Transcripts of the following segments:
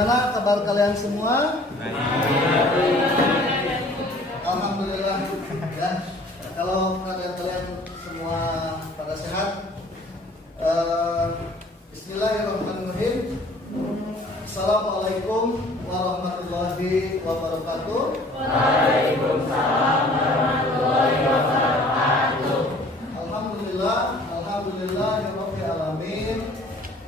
Bagaimana kabar kalian semua? Alhamdulillah ya. Kalau kalian semua pada sehat, Bismillahirrahmanirrahim. Assalamualaikum warahmatullahi wabarakatuh. Waalaikumsalam warahmatullahi wabarakatuh. Alhamdulillah ya Rabbil alamin.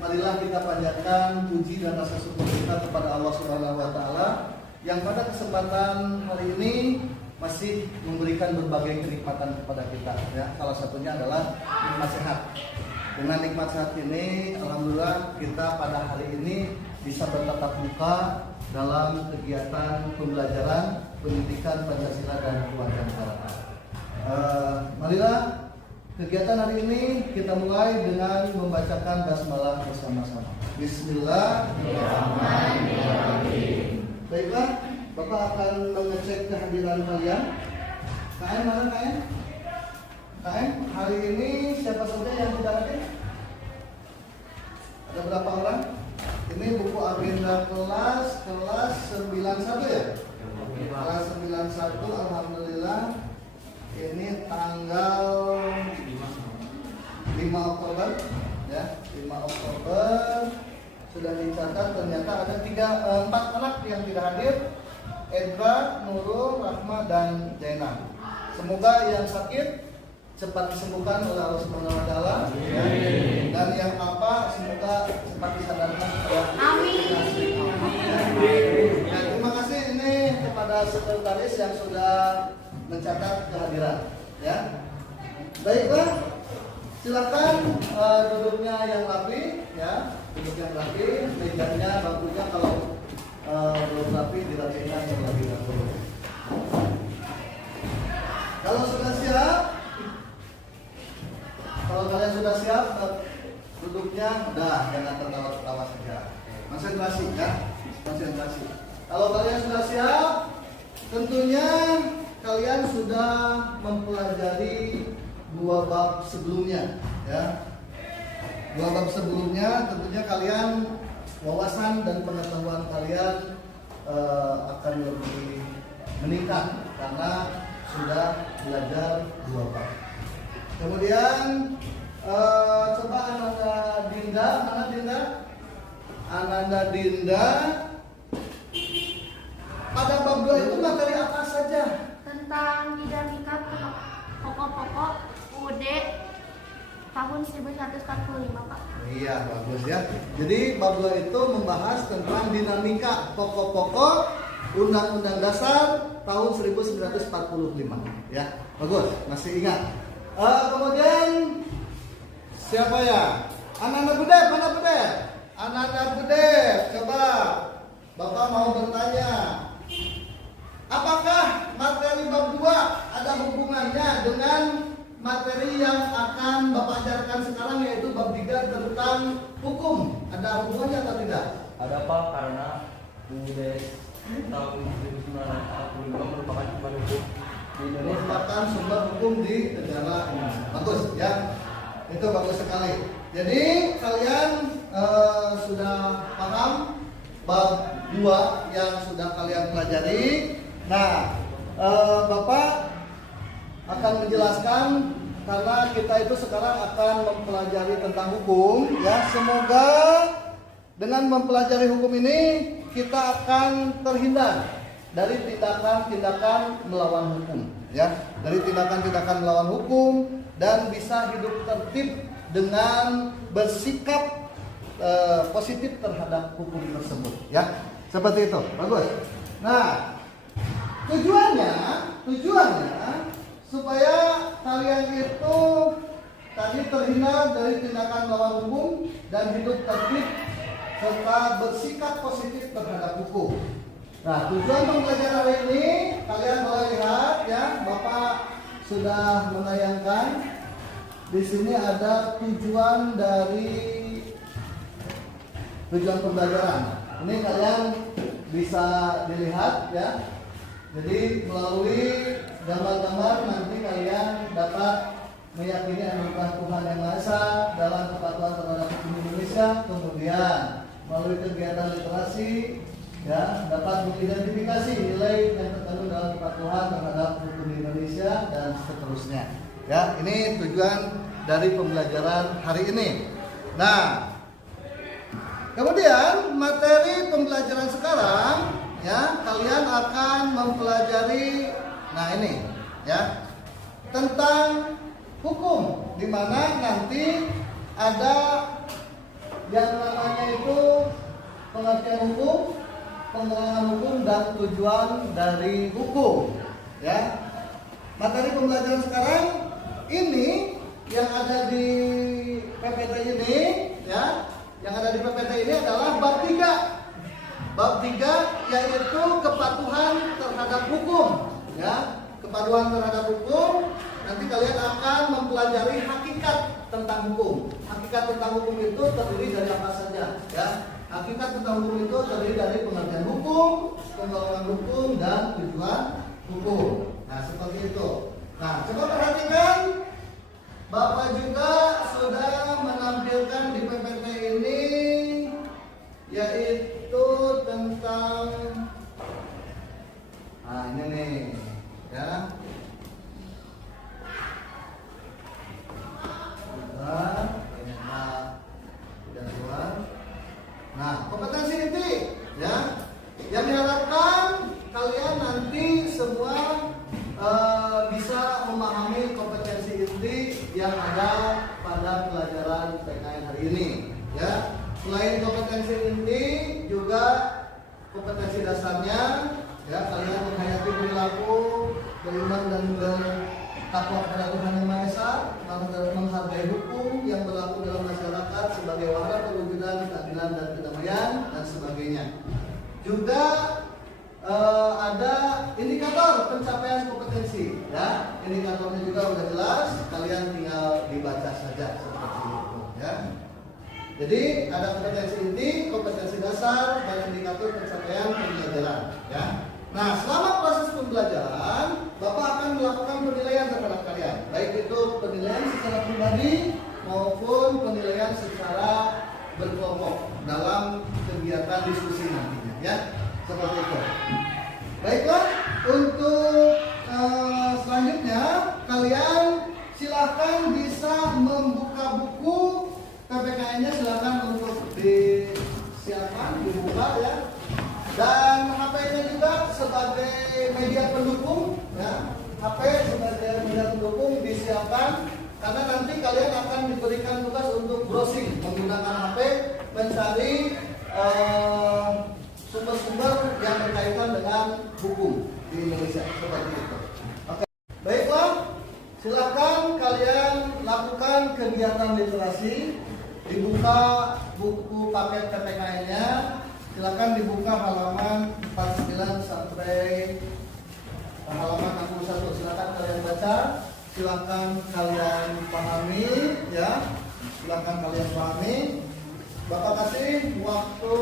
Marilah kita panjatkan puji dan rasa syukur kita kepada Allah Subhanahu wa taala yang pada kesempatan hari ini masih memberikan berbagai kenikmatan kepada kita ya. Salah satunya adalah nikmat sehat. Dengan nikmat sehat ini alhamdulillah kita pada hari ini bisa bertatap muka dalam kegiatan pembelajaran pendidikan Pancasila dan Kewarganegaraan. Marilah kegiatan hari ini kita mulai dengan membacakan basmalah bersama-sama. Bismillahirrahmanirrahim. Baiklah, Bapak akan mengecek kehadiran kalian. KM mana KM? KM, hari ini siapa saja yang tidak hadir? Ada berapa orang? Ini buku agenda kelas 91 ya? Kelas 91 alhamdulillah. Ini tanggal 5 Oktober ya, 5 Oktober sudah dicatat. Ternyata ada 4 anak yang tidak hadir, Edra, Nurul, Rahma, dan Jaina. Semoga yang sakit cepat disembuhkan oleh Allah Subhanahu wa taala ya. Dan yang apa semoga cepat disadarkan ya. Amin. Ya, terima kasih ini kepada sekretaris yang sudah mencatat kehadiran ya. Baiklah, silakan duduknya yang rapi ya, duduk yang rapi, mejanya, bangkunya kalau belum rapi dirapikan terlebih dahulu. Kalau sudah siap, kalau kalian sudah siap, duduknya udah, jangan tertawa-tertawa saja. Konsentrasi ya, konsentrasi. Kalau kalian sudah siap, tentunya kalian sudah mempelajari 2 bab sebelumnya ya. 2 bab sebelumnya tentunya kalian wawasan dan pengetahuan kalian akan lebih meningkat karena sudah belajar 2 bab. Kemudian coba Ananda Dinda, mana Dinda? Ananda Dinda, pada bab 2 itu materi apa saja? Tentang dinamika pokok-pokok UUD tahun 1945 Pak. Iya, bagus ya. Jadi bab 2 itu membahas tentang dinamika pokok-pokok Undang-Undang Dasar tahun 1945 ya. Bagus, masih ingat. Kemudian siapa ya? Ananda Budep, mana Budep? Ananda Budep, coba Bapak mau bertanya. Apakah materi bab 2 ada hubungannya dengan materi yang akan Bapak ajarkan sekarang, yaitu bab 3 tentang hukum? Ada hubungannya atau tidak? Ada Pak, karena UUD tahun 1945 merupakan sumber hukum di Indonesia. Merupakan sumber hukum di negara Indonesia. Bagus ya, itu bagus sekali. Jadi kalian sudah paham bab 2 yang sudah kalian pelajari. Nah, Bapak akan menjelaskan karena kita itu sekarang akan mempelajari tentang hukum ya. Semoga dengan mempelajari hukum ini kita akan terhindar dari tindakan-tindakan melawan hukum ya. Dari tindakan-tindakan melawan hukum dan bisa hidup tertib dengan bersikap positif terhadap hukum tersebut ya. Seperti itu. Bagus. Nah, Tujuannya supaya kalian itu tadi terhindar dari tindakan melawan hukum dan hidup tertib serta bersikap positif terhadap hukum. Nah, tujuan pembelajaran hari ini kalian boleh lihat ya, Bapak sudah menayangkan. Di sini ada tujuan pembelajaran. Ini kalian bisa dilihat ya. Jadi melalui gambar-gambar nanti kalian dapat meyakini anugerah Tuhan Yang Maha Esa dalam kepatuhan terhadap hukum Indonesia. Kemudian melalui kegiatan literasi ya dapat mengidentifikasi nilai yang terkandung dalam kepatuhan terhadap hukum Indonesia dan seterusnya. Ya, ini tujuan dari pembelajaran hari ini. Nah, kemudian materi pembelajaran sekarang ya kalian akan mempelajari ini ya tentang hukum, di mana nanti ada yang namanya itu pengertian hukum, penerapan hukum dan tujuan dari hukum. Ya, materi pembelajaran sekarang ini yang ada di PPT ini, ya, yang ada di PPT ini adalah bab 3. Bab 3 yaitu kepatuhan terhadap hukum. Ya, kepatuhan terhadap hukum. Nanti kalian akan mempelajari hakikat tentang hukum. Hakikat tentang hukum itu terdiri dari apa saja? Ya, hakikat tentang hukum itu terdiri dari pengertian hukum, pengembangan hukum, dan tujuan hukum. Nah, seperti itu. Nah, coba perhatikan, Bapak juga sudah menampilkan di PPT ini, yaitu tentang ini nih, ya. Nah, kompetensi inti ya, yang diharapkan kalian nanti semua bisa memahami kompetensi inti yang ada pada pelajaran PKN hari ini. Ya, selain kompetensi inti juga kompetensi dasarnya. Ya, kalian menghayati perilaku beriman dan bertakwa kepada Tuhan Yang Maha Esa, menghargai hukum yang berlaku dalam masyarakat sebagai wahana perwujudan keadilan dan kedamaian dan sebagainya. Juga ada indikator pencapaian kompetensi. Ya, indikatornya juga sudah jelas, kalian tinggal dibaca saja seperti itu. Ya. Jadi ada kompetensi inti, kompetensi dasar, dan indikator pencapaian pembelajaran. Ya. Nah, selama proses pembelajaran, Bapak akan melakukan penilaian terhadap kalian, baik itu penilaian secara pribadi maupun penilaian secara berkelompok dalam kegiatan diskusi nantinya, ya, seperti itu. Baiklah, untuk selanjutnya kalian silakan bisa membuka buku PPKN-nya, silakan untuk disiapkan, dibuka ya. Dan HP-nya juga sebagai media pendukung, ya. HP sebagai media pendukung disiapkan, karena nanti kalian akan diberikan tugas untuk browsing menggunakan HP, mencari sumber-sumber yang berkaitan dengan hukum di Indonesia, seperti itu. Oke, baiklah, silakan kalian lakukan kegiatan literasi, dibuka buku paket PPKN-nya. Silakan dibuka halaman 49 sampai halaman 61. Silakan kalian baca, silakan kalian pahami, ya. Silakan kalian pahami. Bapak kasih waktu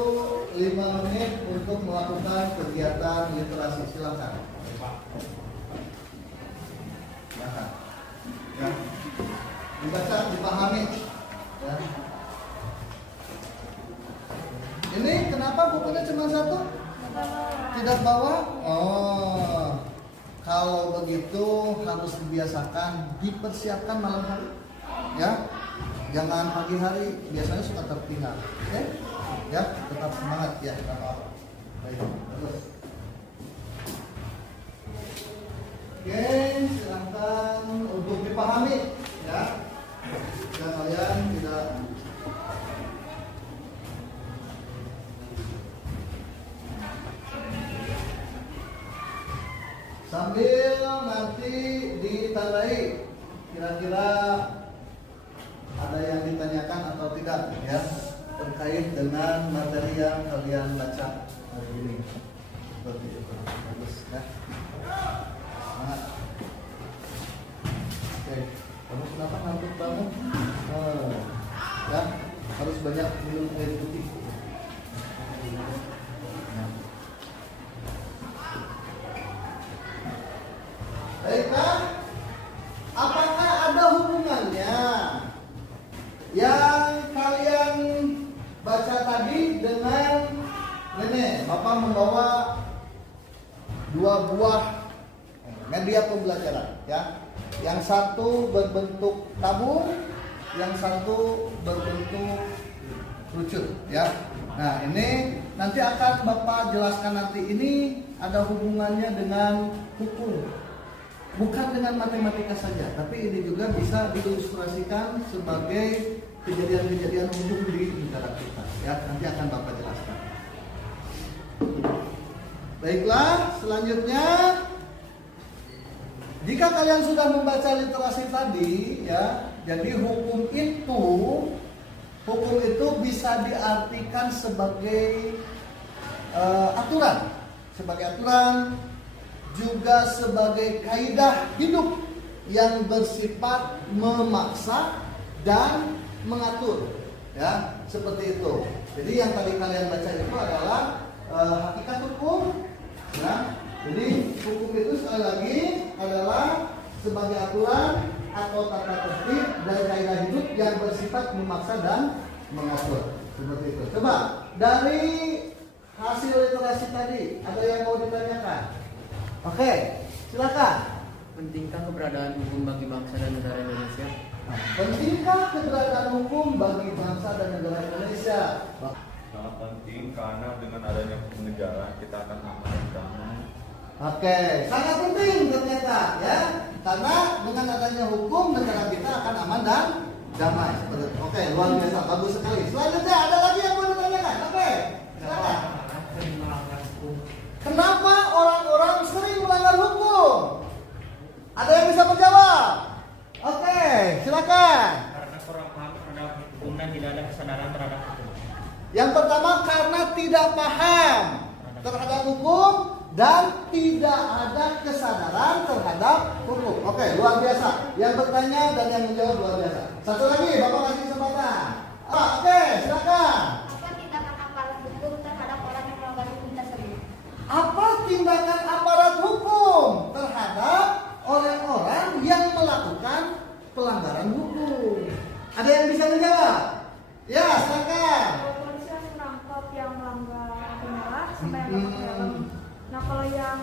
5 menit untuk melakukan kegiatan literasi. Silakan. Silakan. Ya. Dibaca, dipahami, ya. Ini kenapa bukunya cuma satu? Tidak bawa? Oh, kalau begitu harus dibiasakan, dipersiapkan malam hari, ya. Jangan pagi hari, biasanya suka tertinggal. Oke? Ya, tetap semangat ya. Baik, terus. Oke, silakan untuk dipahami, ya. Dan kalian tidak sambil nanti ditandai kira-kira ada yang ditanyakan atau tidak, ya, terkait dengan materi yang kalian baca hari ini. Seperti itu. Bagus, ya. Semangat. Oke, kamu kenapa ngantuk banget? Ya, harus banyak minum air putih. Baiklah, apakah ada hubungannya yang kalian baca tadi dengan ini, Bapak membawa 2 buah media pembelajaran ya. Yang satu berbentuk tabung, yang satu berbentuk kerucut ya. Nah, ini nanti akan Bapak jelaskan nanti, ini ada hubungannya dengan hukum. Bukan dengan matematika saja, tapi ini juga bisa diilustrasikan sebagai kejadian-kejadian umum di negara kita ya. Nanti akan Bapak jelaskan. Baiklah, selanjutnya jika kalian sudah membaca literasi tadi ya, jadi hukum itu bisa diartikan sebagai aturan, juga sebagai kaidah hidup yang bersifat memaksa dan mengatur ya, seperti itu. Jadi yang tadi kalian baca itu adalah hakikat hukum ya. Jadi hukum itu sekali lagi adalah sebagai aturan atau tata tertib dan kaidah hidup yang bersifat memaksa dan mengatur, seperti itu. Coba dari hasil literasi tadi ada yang mau ditanyakan? Oke, silakan. Pentingkah keberadaan hukum bagi bangsa dan negara Indonesia? Pentingkah keberadaan hukum bagi bangsa dan negara Indonesia? Sangat penting karena dengan adanya hukum negara kita akan aman dan damai. Oke, sangat penting ternyata ya. Karena dengan adanya hukum negara kita akan aman dan damai. Oke, luar biasa, bagus sekali. Selanjutnya ada lagi yang mau ditanyakan? Oke, silakan. Kenapa orang-orang sering melanggar hukum? Ada yang bisa menjawab? Oke, silakan. Karena kurang paham terhadap hukum dan tidak ada kesadaran terhadap hukum. Yang pertama karena tidak paham terhadap hukum dan tidak ada kesadaran terhadap hukum. Oke, luar biasa. Yang bertanya dan yang menjawab luar biasa. Satu lagi, Bapak kasih kesempatan. Oke, silakan. Apa tindakan aparat hukum terhadap orang yang melanggar hukum tersebut? Apa tindakan aparat hukum terhadap orang-orang yang melakukan pelanggaran hukum? Ada yang bisa menjawab? Ya, silakan. Polisi harus menangkap yang melanggar aturan sampai yang dapat helm. Nah, kalau yang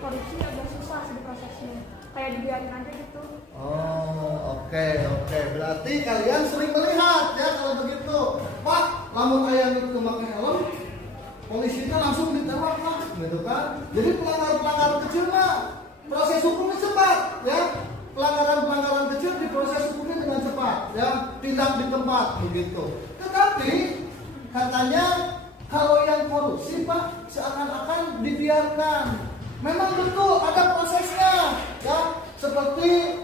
korupsi agak susah sih prosesnya. Kayak dibiarin aja gitu. Oh, oke. Berarti kalian sering melihat ya kalau begitu. Pak, lamun ayam itu pakai helm, polisinya langsung ditembak Pak, gitu kan? Jadi pelanggaran kecil mah proses hukumnya cepat, ya. Pelanggaran kecil diproses hukumnya dengan cepat, ya. Tindak di tempat, begitu. Tetapi katanya kalau yang korupsi Pak seakan-akan dibiarkan. Memang betul ada prosesnya, ya. Seperti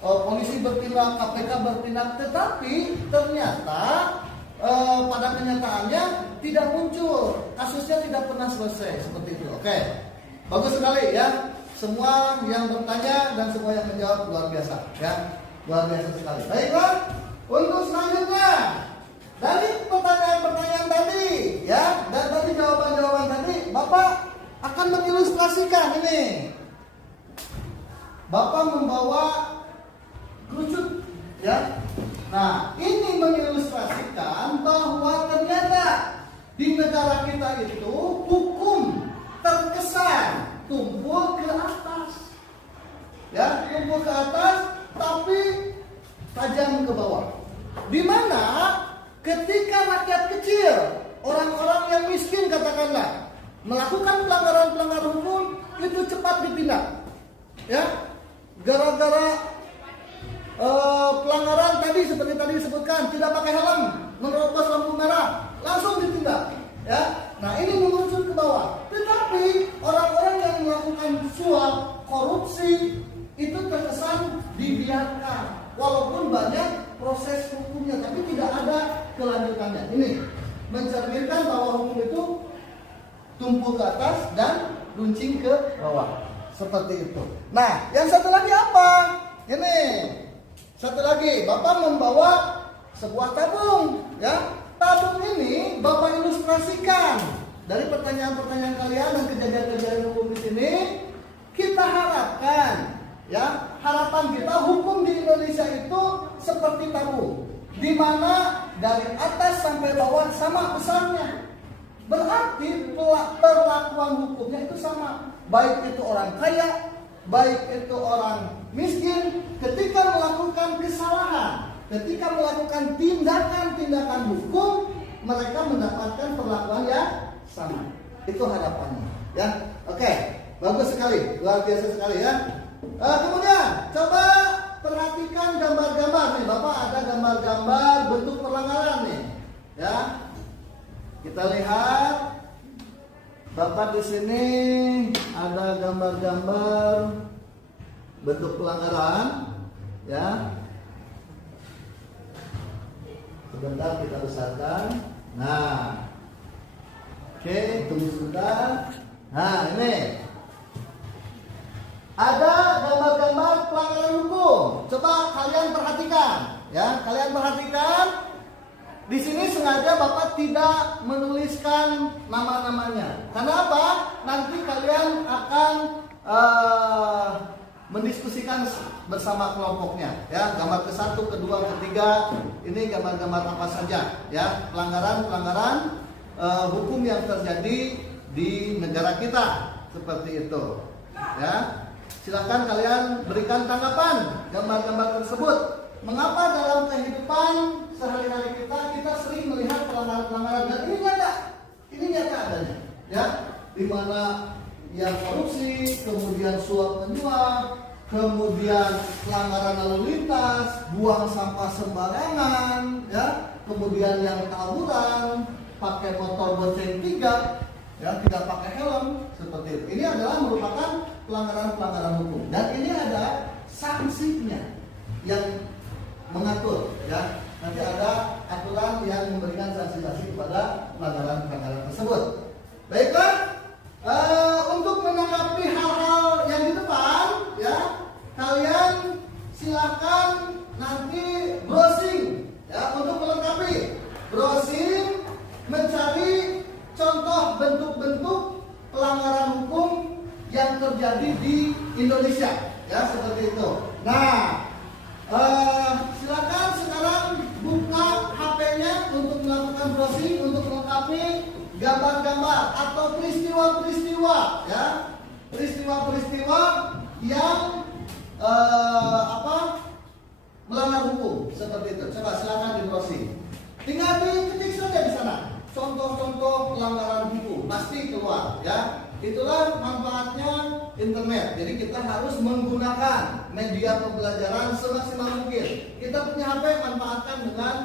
polisi bertindak, KPK bertindak, tetapi ternyata pada kenyataannya tidak muncul, kasusnya tidak pernah selesai seperti itu. Oke, bagus sekali ya. Semua yang bertanya dan semua yang menjawab luar biasa, ya, luar biasa sekali. Baiklah, untuk selanjutnya dari pertanyaan-pertanyaan tadi, ya, dan tadi jawaban-jawaban tadi, Bapak akan mengilustrasikan ini. Bapak membawa kerucut, ya. Nah, ini mengilustrasikan bahwa ternyata di negara kita itu hukum terkesan tumpul ke atas, ya, tumpul ke atas, tapi tajam ke bawah. Di mana ketika rakyat kecil, orang-orang yang miskin katakanlah, melakukan pelanggaran hukum itu cepat ditindak, ya, gara-gara pelanggaran tadi seperti tadi disebutkan, tidak pakai helm, menerobos lampu merah, langsung ditindak, ya. Nah, ini mengerucut ke bawah. Tetapi orang-orang yang melakukan suap, korupsi itu terkesan dibiarkan, walaupun banyak proses hukumnya, tapi tidak ada kelanjutannya. Ini mencerminkan bahwa hukum itu tumpuh ke atas dan runcing ke bawah, seperti itu. Nah, yang satu lagi apa? Ini satu lagi, Bapak membawa sebuah tabung, ya. Tabung ini Bapak ilustrasikan dari pertanyaan-pertanyaan kalian dan kejadian-kejadian hukum di sini. Kita harapkan, ya, harapan kita hukum di Indonesia itu seperti tabung, di mana dari atas sampai bawah sama besarnya. Berarti perlakuan hukumnya itu sama. Baik itu orang kaya, baik itu orang miskin, ketika melakukan kesalahan, ketika melakukan tindakan-tindakan hukum, mereka mendapatkan perlakuan yang sama. Itu harapannya, ya. Oke, bagus sekali, luar biasa sekali ya. Kemudian coba perhatikan gambar-gambar nih, Bapak ada gambar-gambar bentuk pelanggaran nih, ya. Kita lihat, Bapak di sini ada gambar-gambar bentuk pelanggaran, ya. Sebentar kita besarkan. Nah, oke, tunggu sebentar. Nah, ini ada gambar-gambar pelanggaran hukum. Coba kalian perhatikan, ya. Kalian perhatikan. Di sini sengaja Bapak tidak menuliskan nama-namanya. Kenapa? Nanti kalian akan mendiskusikan bersama kelompoknya, ya. Gambar ke-1, ke-2, ke-3 ini gambar-gambar apa saja, ya, pelanggaran-pelanggaran hukum yang terjadi di negara kita seperti itu, ya. Silakan kalian berikan tanggapan gambar-gambar tersebut. Mengapa dalam kehidupan sehari-hari kita sering melihat pelanggaran-pelanggaran, dan ini nyata adanya, ya, di mana yang korupsi, kemudian suap menyuap, kemudian pelanggaran lalu lintas, buang sampah sembarangan, ya, kemudian yang tawuran, pakai motor bonceng 3, ya, tidak pakai helm, seperti itu. Ini adalah merupakan pelanggaran-pelanggaran hukum, dan ini ada sanksinya yang mengatur, ya. Nanti ada aturan yang memberikan sanksi-sanksi kepada pelanggaran-pelanggaran tersebut. Baiklah. Untuk menanggapi hal-hal yang di depan, ya, kalian silakan nanti browsing, ya, untuk melengkapi. Browsing mencari contoh bentuk-bentuk pelanggaran hukum yang terjadi di Indonesia, ya, seperti itu. Nah, silakan sekarang buka HP-nya untuk melakukan browsing, untuk melengkapi gambar-gambar atau peristiwa-peristiwa, ya, peristiwa-peristiwa yang melanggar hukum seperti itu. Coba silakan di browsing. Tinggal diketik saja di sana contoh-contoh pelanggaran hukum, pasti keluar, ya. Itulah manfaatnya internet. Jadi kita harus menggunakan media pembelajaran semaksimal mungkin. Kita punya HP, manfaatkan dengan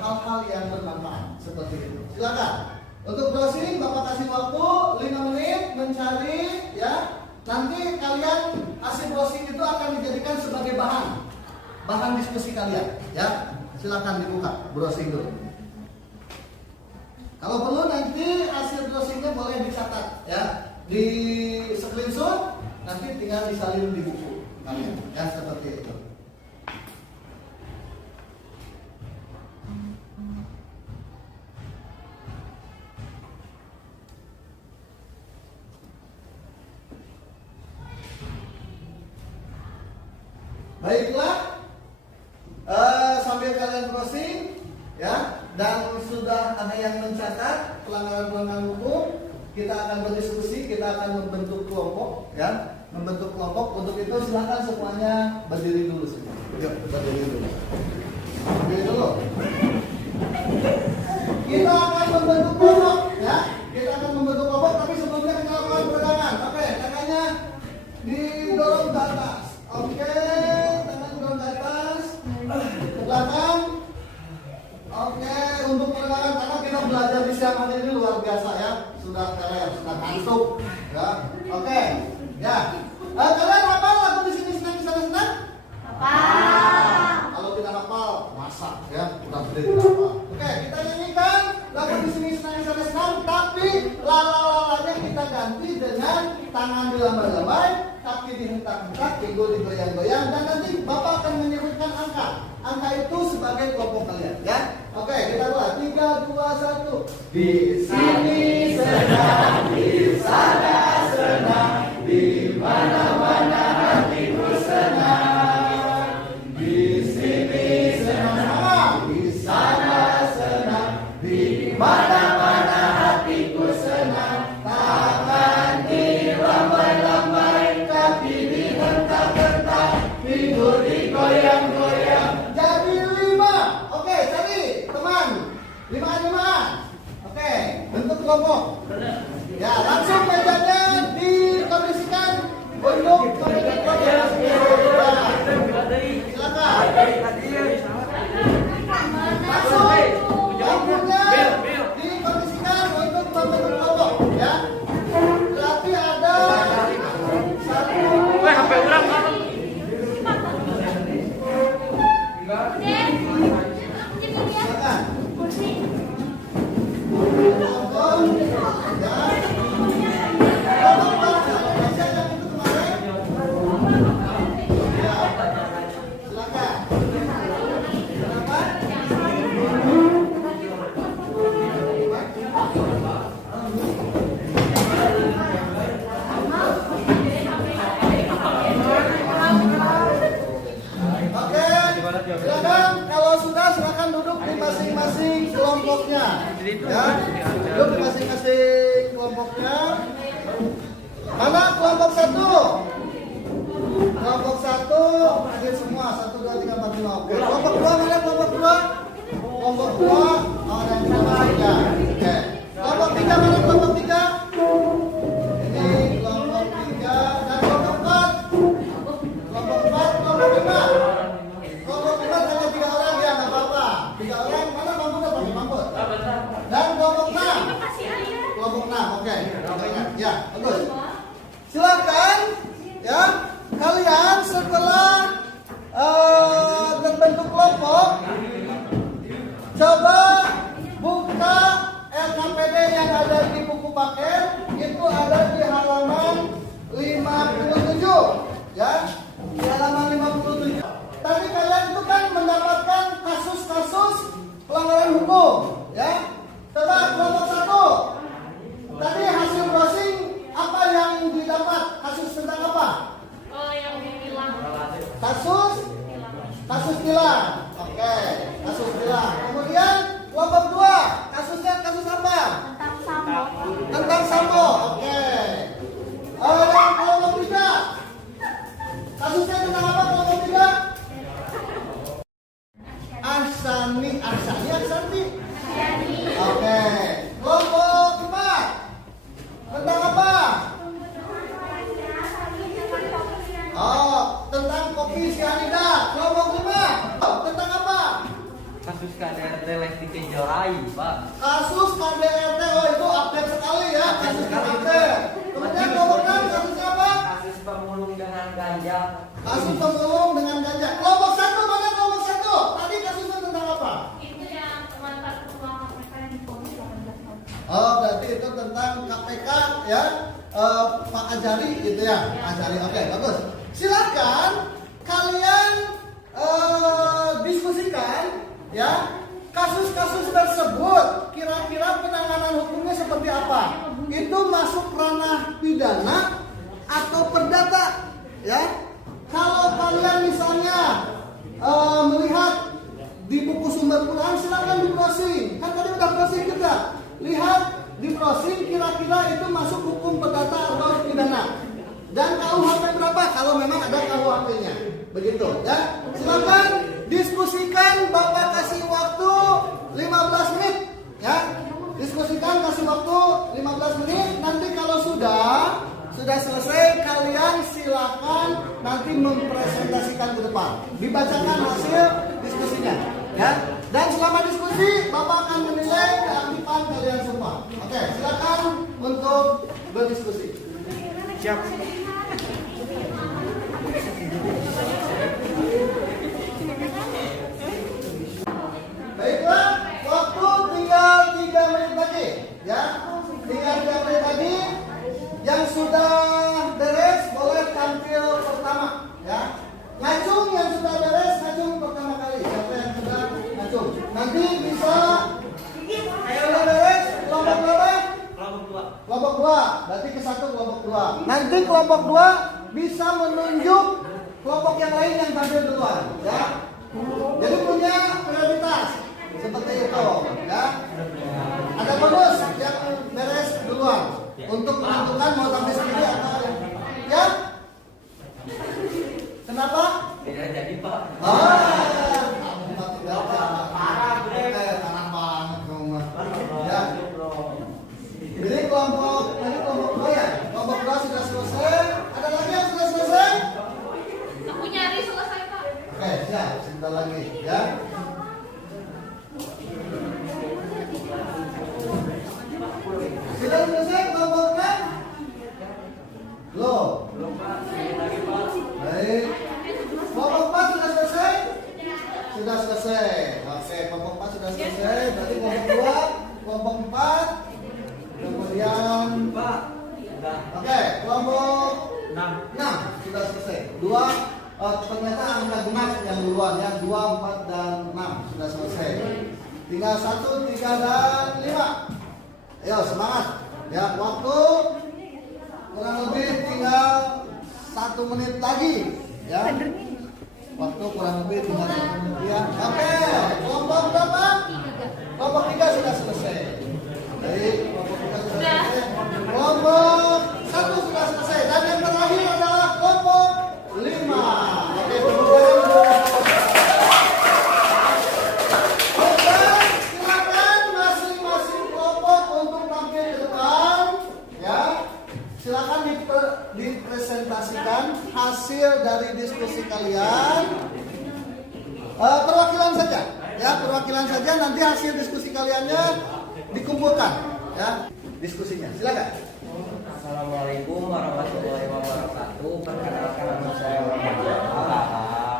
hal-hal yang bermanfaat seperti itu. Silakan. Untuk browsing Bapak kasih waktu 5 menit mencari, ya. Nanti kalian hasil browsing itu akan dijadikan sebagai bahan diskusi kalian, ya. Silakan dibuka browsing dulu. Kalau perlu nanti hasil browsingnya boleh dicatat, ya, di screenshot, nanti tinggal disalin di buku kalian, ya, seperti itu. Baiklah, sambil kalian browsing, ya, dan sudah ada yang mencatat pelanggaran-pelanggaran hukum, kita akan berdiskusi, kita akan membentuk kelompok, ya, membentuk kelompok. Untuk itu silakan semuanya berdiri dulu sih. Yuk, berdiri dulu. Berdiri dulu. Kita akan membentuk kelompok, ya. Kita akan membentuk kelompok, tapi sebelumnya kita lakukan peregangan. Oke, tangannya didorong ke atas. Oke, tangan didorong ke atas. Ke belakang. Oke, untuk peregangan karena kita belajar di siang hari ini luar biasa, ya. Sudah keren, sudah ngantuk, ya. Oke, ya. Kalian hafal lagu di sini senang? Hafal. Kalau tidak hafal, masak, ya. Udah gede tidak hafal. Oke, kita nyanyikan lagu di sini senang, tapi lalalanya kita ganti dengan tangan dilambai-lambai, kaki dihentak-hentak, pinggul digoyang-goyang, dan nanti Bapak akan menyebutkan angka. Angka itu sebagai kelompok kalian, ya. Oke, kita mulai. 3, 2, 1. Di sini senang, di sana senang, di mana-mana hatiku senang. Di sini senang, di Lampunya dikondisikan untuk membentuk kelompok, ya. Berarti ada satu. HP ulang kan? Silakan. Silakan, kalau sudah silakan duduk di masing-masing kelompoknya. Ya, duduk di masing-masing kelompoknya. Mana kelompok satu? Kelompok satu, hadir semua. 1, 2, 3, 4, 5. Oke. Kelompok dua mana? Kelompok dua? Kelompok dua. Oh, ada yang sama ya. Oke. Kelompok tiga mana? Kelompok tiga? Ini kelompok tiga dan kelompok empat. Kelompok empat, kelompok lima. Kelompok lima hanya 3 orang ya, nggak apa-apa. 3 orang mana mampu pakai mampu. Dan kelompok enam. Kelompok enam, oke. Ya, bagus. Silakan, ya. Kalian setelah terbentuk kelompok, coba buka RKPD yang ada di buku paket. Itu ada di halaman 57, ya. Di halaman 57. Tadi kalian itu kan mendapatkan kasus-kasus pelanggaran hukum, ya. Coba kelompok satu. Tadi hasil browsing apa yang didapat? Kasus tentang apa? Yang hilang. Kasus tilang. Oke, kasus tilang. Kemudian kelompok dua, kasusnya kasus apa? Tentang sambo. Tentang sambo. Oke. Yang kelompok tiga, kasusnya tentang apa kelompok tiga? Aksanti. Oke. Kelompok empat, tentang apa? Oh, tentang kopi sianida. Kelompok lima, tentang apa? Kasus KDRT Lesti Kejora, Pak. Kasus KDRT. Oh, itu update sekali ya. Kasus update. Kemudian kelompok enam, kasusnya apa? Kasus pemulung dengan ganja. Kasus pemulung dengan ganja. Kelompok satu mana? Kelompok satu. Tadi kasusnya tentang apa? Itu yang mantan ketua KPK yang difonis 18 tahun. Oh, berarti itu tentang KPK ya. Pak Ajari gitu ya. Ajari. Oke, bagus. Silakan kalian diskusikan ya. Kasus-kasus tersebut kira-kira penanganan hukumnya seperti apa? Itu masuk ranah pidana atau perdata ya. Kalau kalian misalnya melihat di buku sumber Quran, silakan di browsing. Kan tadi udah browsing juga. Lihat di browsing kira-kira itu masuk hukum perdata atau pidana. Dan KUHP berapa? Kalau memang ada KUHP-nya. Begitu ya. Silakan diskusikan. Bapak kasih waktu 15 menit ya. Diskusikan, kasih waktu 15 menit. Nanti kalau sudah selesai, kalian silakan nanti mempresentasikan ke depan. Dibacakan hasil diskusinya ya. Dan selama diskusi Bapak akan menilai keaktifan kalian semua. Oke, silakan untuk berdiskusi. Siap. Baiklah, waktu tinggal 3 menit lagi ya. Tinggal 3 menit lagi. Yang sudah beres boleh tampil pertama ya. Ngacung yang sudah beres, ngacung pertama kali. Siapa yang sudah ngacung? Nanti bisa sudah beres kelompok berapa? Kelompok 2. Berarti ke satu kelompok 2. Nanti kelompok 2 bisa menunjuk kelompok yang lain yang tampil duluan ya. Jadi punya prioritas seperti itu ya. Ada bonus yang beres duluan untuk menentukan mau tampil sendiri atau ya. Kenapa? Tidak jadi, Pak. Tanah banget kamu. Ya. Jadi kelompok 2 ya. Kelompok 2 sudah selesai. Ada lagi yang sudah selesai? Aku nyari selesai, Pak. Oke, siap. Sebentar lagi ya. Sudah selesai kelompoknya? Belum. Baik. Kelompok 4 sudah selesai? Sudah selesai. Oke, kelompok 4 sudah selesai. Berarti kelompok 2, kelompok 4, kemudian oke, kelompok 6 sudah selesai. 2 ternyata angka genap yang duluan ya. 2, 4 dan 6 sudah selesai. Tinggal 1, 3 dan 5. Ayo semangat. Ya, waktu kurang lebih tinggal 1 menit lagi ya. Waktu kurang lebih tinggal 1 menit ya. Oke, kelompok berapa? Kelompok 3 sudah selesai. Baik, kelompok 3 sudah selesai. Kelompok 1 sudah selesai. Dan yang terakhir adalah kelompok 5. Oke, kemudian silakan masing-masing kelompok untuk tampil ke depan ya. Silakan dipresentasikan hasil dari diskusi kalian. Perwakilan saja ya, perwakilan saja, nanti hasil diskusi kaliannya dikumpulkan ya, diskusinya. Silakan. Assalamualaikum warahmatullahi wabarakatuh. Perkenalkan nama saya Muhammad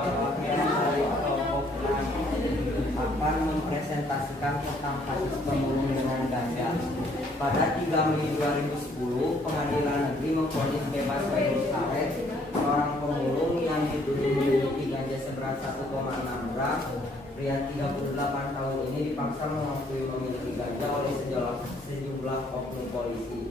perwakilan dari kelompok 6 akan mempresentasikan tentang kasus pemulung dengan ganja. Pada 3 Mei 2010, Pengadilan Negeri memvonis bebas Khairul Said, seorang pemulung yang dituduh memiliki ganja seberat 1,6 gram. Pria 38 tahun ini dipaksa mengakui memiliki ganja oleh sejumlah oknum polisi.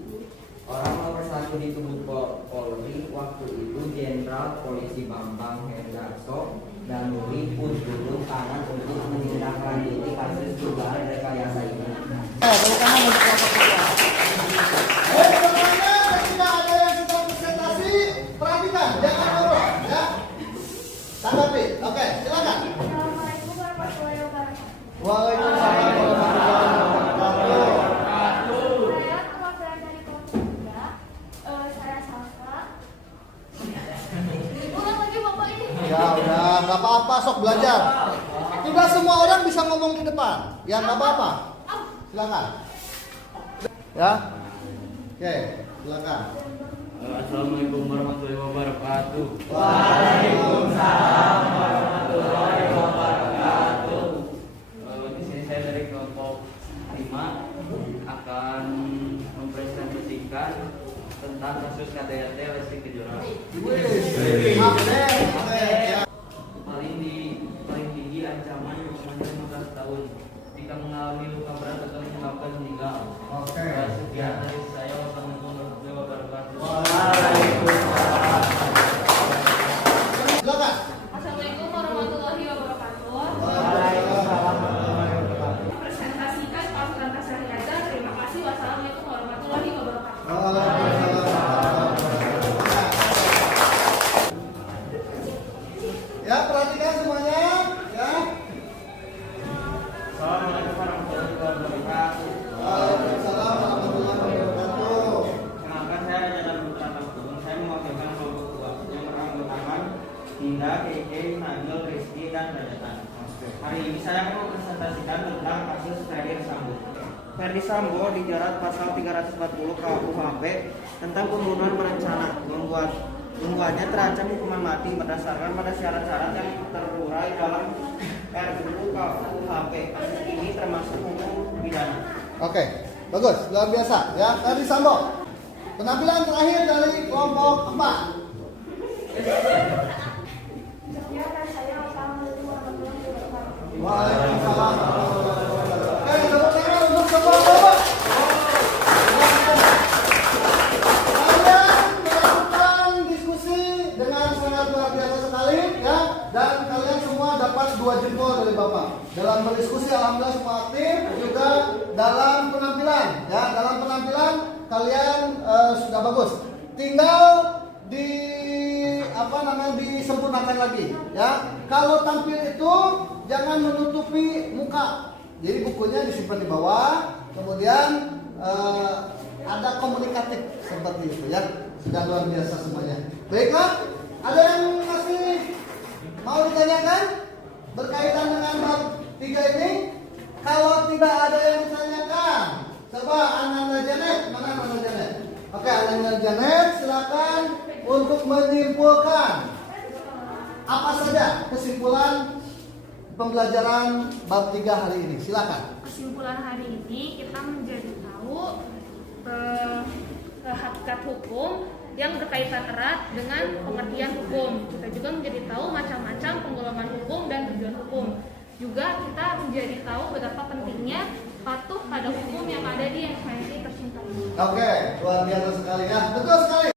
Orang nomor 1 di tubuh Polri waktu itu Jenderal Polisi Bambang Hendarso dan Nuri pun turun tangan untuk menindaklanjuti kasus dugaan rekayasa ini. Ketika ada yang sedang presentasi, perhatikan, jangan ngobrol ya. Tanggapi. Oke, silakan. Assalamualaikum warahmatullahi wabarakatuh. Waalaikumsalam warahmatullahi wabarakatuh. Saya perwakilan dari kelompok 3. Saya Salsa. Ulang lagi Bapak ini. Ya udah, nggak apa-apa, sok belajar. Tidak semua orang bisa ngomong di depan. Ya nggak apa-apa. Silakan. Ya. Oke, silakan. Assalamualaikum warahmatullahi wabarakatuh. Waalaikumsalam warahmatullahi wabarakatuh. Di sini saya dari kelompok 5 akan mempresentasikan tentang kasus KDRT Lesti Kejora. Paling tinggi ancaman hukuman 15 tahun jika mengalami luka berat atau menyebabkan meninggal. Oke. Sekian dari saya. Wassalamualaikum warahmatullahi wabarakatuh. Silakan. Assalamualaikum warahmatullahi wabarakatuh. Presentasikan pasukan kasar Gaza. Terima kasih. Wassalamualaikum warahmatullahi wabarakatuh. Ya, perhatikan semuanya ya. Assalamualaikum warahmatullahi wabarakatuh. Waalaikumsalam warahmatullahi wabarakatuh. Kenalkan, saya Jalan Putra Tabung. Saya mewakilkan kelompok 2 yang beranggotakan Dinda, Keke, Nagel, Rizky, dan Rajatan. Hari ini saya akan mempresentasikan tentang kasus Ferdi Sambo. Ferdi Sambo dijerat pasal 340 KUHP tentang pembunuhan berencana, membuatnya terancam hukuman mati berdasarkan pada syarat-syarat yang terurai dalam RUU KUHP. Kasus ini termasuk hukum pidana. Oke, bagus, luar biasa ya. Ferdi Sambo. Penampilan terakhir dari kelompok 4. Ya, dan saya Assalamualaikum warahmatullahi wabarakatuh. Waalaikumsalam warahmatullahi wabarakatuh. Oke, tepuk tangan untuk semua kelompok. Kalian melakukan diskusi dengan sangat luar biasa sekali ya, dan kalian semua dapat 2 jempol dari Bapak. Dalam berdiskusi alhamdulillah semua aktif, juga dalam penampilan ya. Dalam penampilan kalian sudah bagus. Tinggal disempurnakan lagi ya. Kalau tampil itu jangan menutupi muka. Jadi bukunya disimpan di bawah, kemudian ada komunikatif seperti itu ya. Sudah luar biasa semuanya. Baiklah, ada yang masih mau ditanyakan? berkaitan dengan bab 3 ini? Kalau tidak ada yang ditanyakan, coba Ananda Janet, mana Ananda Janet? Oke, Ananda Janet, silakan untuk menyimpulkan apa saja kesimpulan pembelajaran bab 3 hari ini. Silakan. Kesimpulan hari ini kita menjadi tahu hakikat hukum yang berkaitan erat dengan pengertian hukum. Kita juga menjadi tahu macam-macam penggolongan hukum dan tujuan hukum. Juga kita menjadi tahu betapa pentingnya patuh pada hukum yang ada di NKRI tercinta ini. Oke, luar biasa sekali ya. Betul sekali.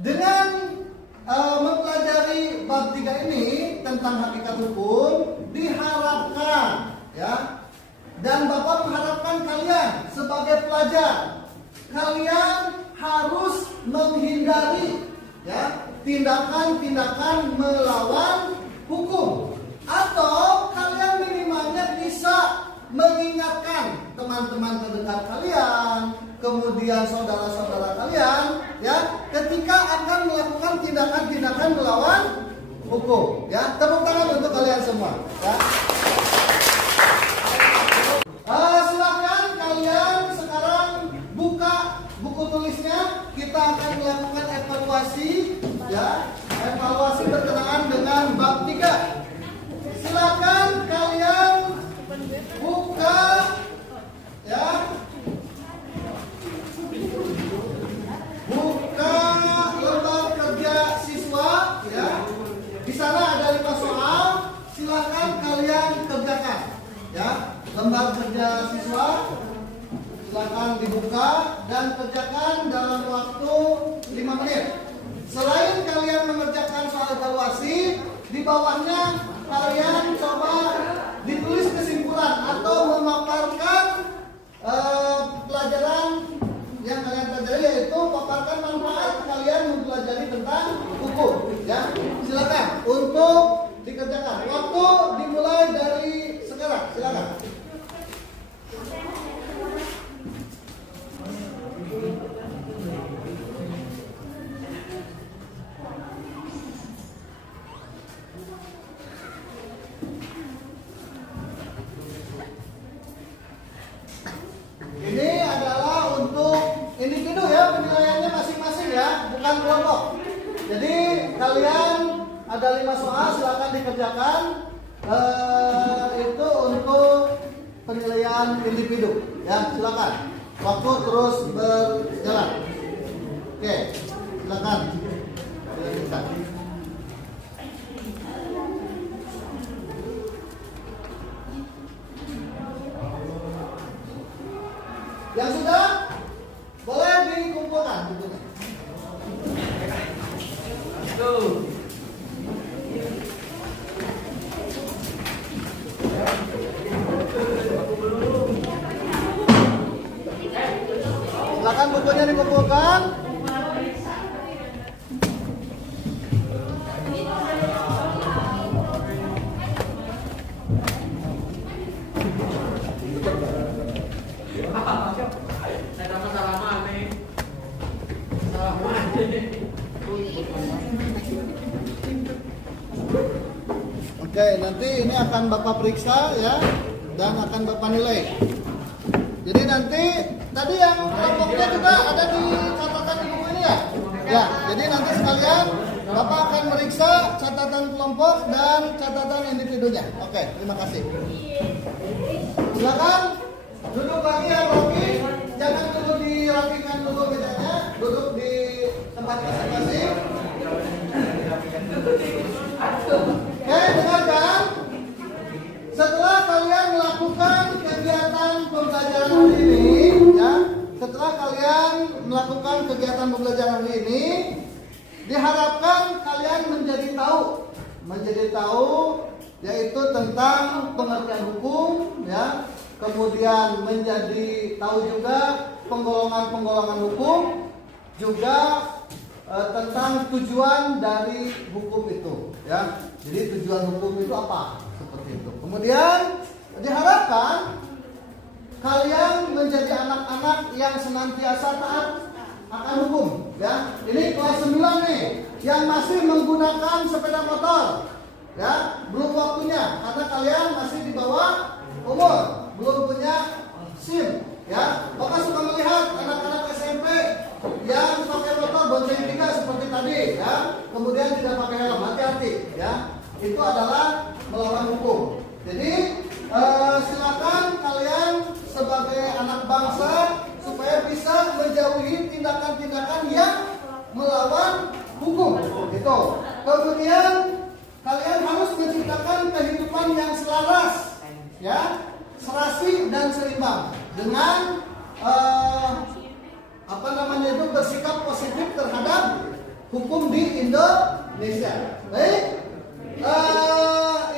Dengan mempelajari bab 3 ini tentang hakikat hukum, diharapkan ya, dan Bapak mengharapkan kalian sebagai pelajar, kalian harus menghindari ya tindakan-tindakan melawan hukum, atau kalian minimalnya bisa mengingatkan teman-teman terdekat kalian, kemudian saudara-saudara kalian ya, ketika akan melakukan tindakan-tindakan melawan hukum ya. Tepuk tangan untuk kalian semua ya. Silakan kalian sekarang buka buku tulisnya. Kita akan melakukan evaluasi ya, evaluasi berkenaan dengan bab 3. Silakan kalian buka ya, buka lembar kerja siswa ya. Di sana ada 5 soal, silakan kalian kerjakan ya. Lembar kerja siswa silakan dibuka dan kerjakan dalam waktu 5 menit. Selain kalian mengerjakan soal evaluasi, di bawahnya kalian coba ditulis kesimpulan atau memaparkan pelajaran yang kalian pelajari, yaitu paparkan manfaat kalian mempelajari tentang hukum ya. Silakan untuk dikerjakan. Waktu dimulai dari sekarang. Silakan. Ini adalah untuk individu ya, penilaiannya masing-masing ya, bukan kelompok. Jadi kalian ada 5 soal, silakan dikerjakan. Itu untuk penilaian individu ya, silakan. Waktu terus berjalan. Oke, silakan. Yang sudah boleh dikumpulkan bukunya. Silakan bukunya dikumpulkan. Oke, nanti ini akan Bapak periksa ya, dan akan Bapak nilai. Jadi nanti tadi yang kelompoknya juga ada di catatan di buku ini ya. Ya, jadi nanti sekalian Bapak akan meriksa catatan kelompok dan catatan individunya. Oke, terima kasih. Silakan duduk lagi ya, Rocky. Jangan dulu dirapikan dulu bedanya. Duduk di tempat masing-masing. Oke, dengarkan. Setelah kalian melakukan kegiatan pembelajaran hari ini, ya, setelah kalian melakukan kegiatan pembelajaran hari ini, diharapkan kalian menjadi tahu, yaitu tentang pengertian hukum, ya, kemudian menjadi tahu juga penggolongan-penggolongan hukum, juga tentang tujuan dari hukum itu ya. Jadi tujuan hukum itu apa? Seperti itu. Kemudian diharapkan kalian menjadi anak-anak yang senantiasa taat akan hukum ya. Ini kelas 9 nih yang masih menggunakan sepeda motor. Ya, belum waktunya karena kalian masih di bawah umur, belum punya SIM, ya. Bapak suka melihat anak-anak SMP yang pakai motor bonceng 3 seperti tadi, ya. Kemudian tidak pakai helm, hati-hati, ya. Itu adalah melawan hukum. Jadi silakan kalian sebagai anak bangsa supaya bisa menjauhi tindakan-tindakan yang melawan hukum. Itu. Kemudian kalian harus menciptakan kehidupan yang selaras, ya, serasi dan seimbang dengan bersikap positif terhadap hukum di Indonesia. Baik,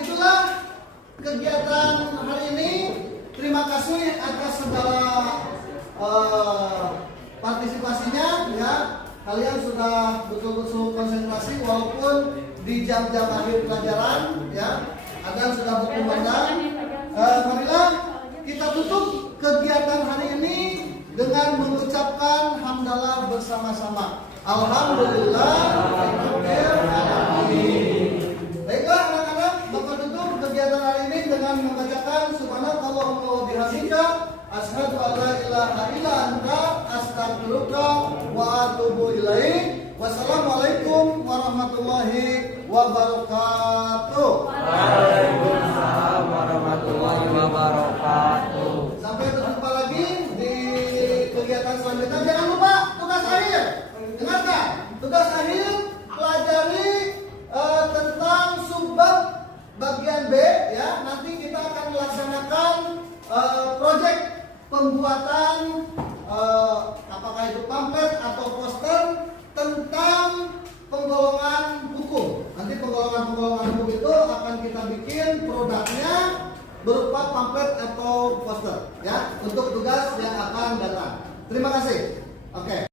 itulah kegiatan hari ini. Terima kasih atas segala partisipasinya, ya. Kalian sudah betul-betul konsentrasi walaupun di jam-jam akhir pelajaran, ya. Adzan sudah berkumandang. Marilah kita tutup kegiatan hari ini dengan mengucapkan hamdalah bersama-sama. Alhamdulillah. Baiklah anak-anak, Bapak tutup kegiatan hari ini dengan membacakan subhanakallahumma wa bihamdika asyhadu an la ilaha illa anta astaghfiruka wa atubu ilaik. Wassalamualaikum warahmatullahi wabarakatuh. Waalaikumsalam warahmatullahi wabarakatuh. Sampai berjumpa lagi di kegiatan selanjutnya. Jangan lupa tugas akhir. Dengarkan, tugas akhir pelajari tentang subbab bagian B, ya. Nanti kita akan melaksanakan proyek pembuatan apakah itu pamflet atau poster tentang penggolongan hukum. Nanti penggolongan hukum itu akan kita bikin produknya berupa pamflet atau poster, ya, untuk tugas yang akan datang. Terima kasih. Oke.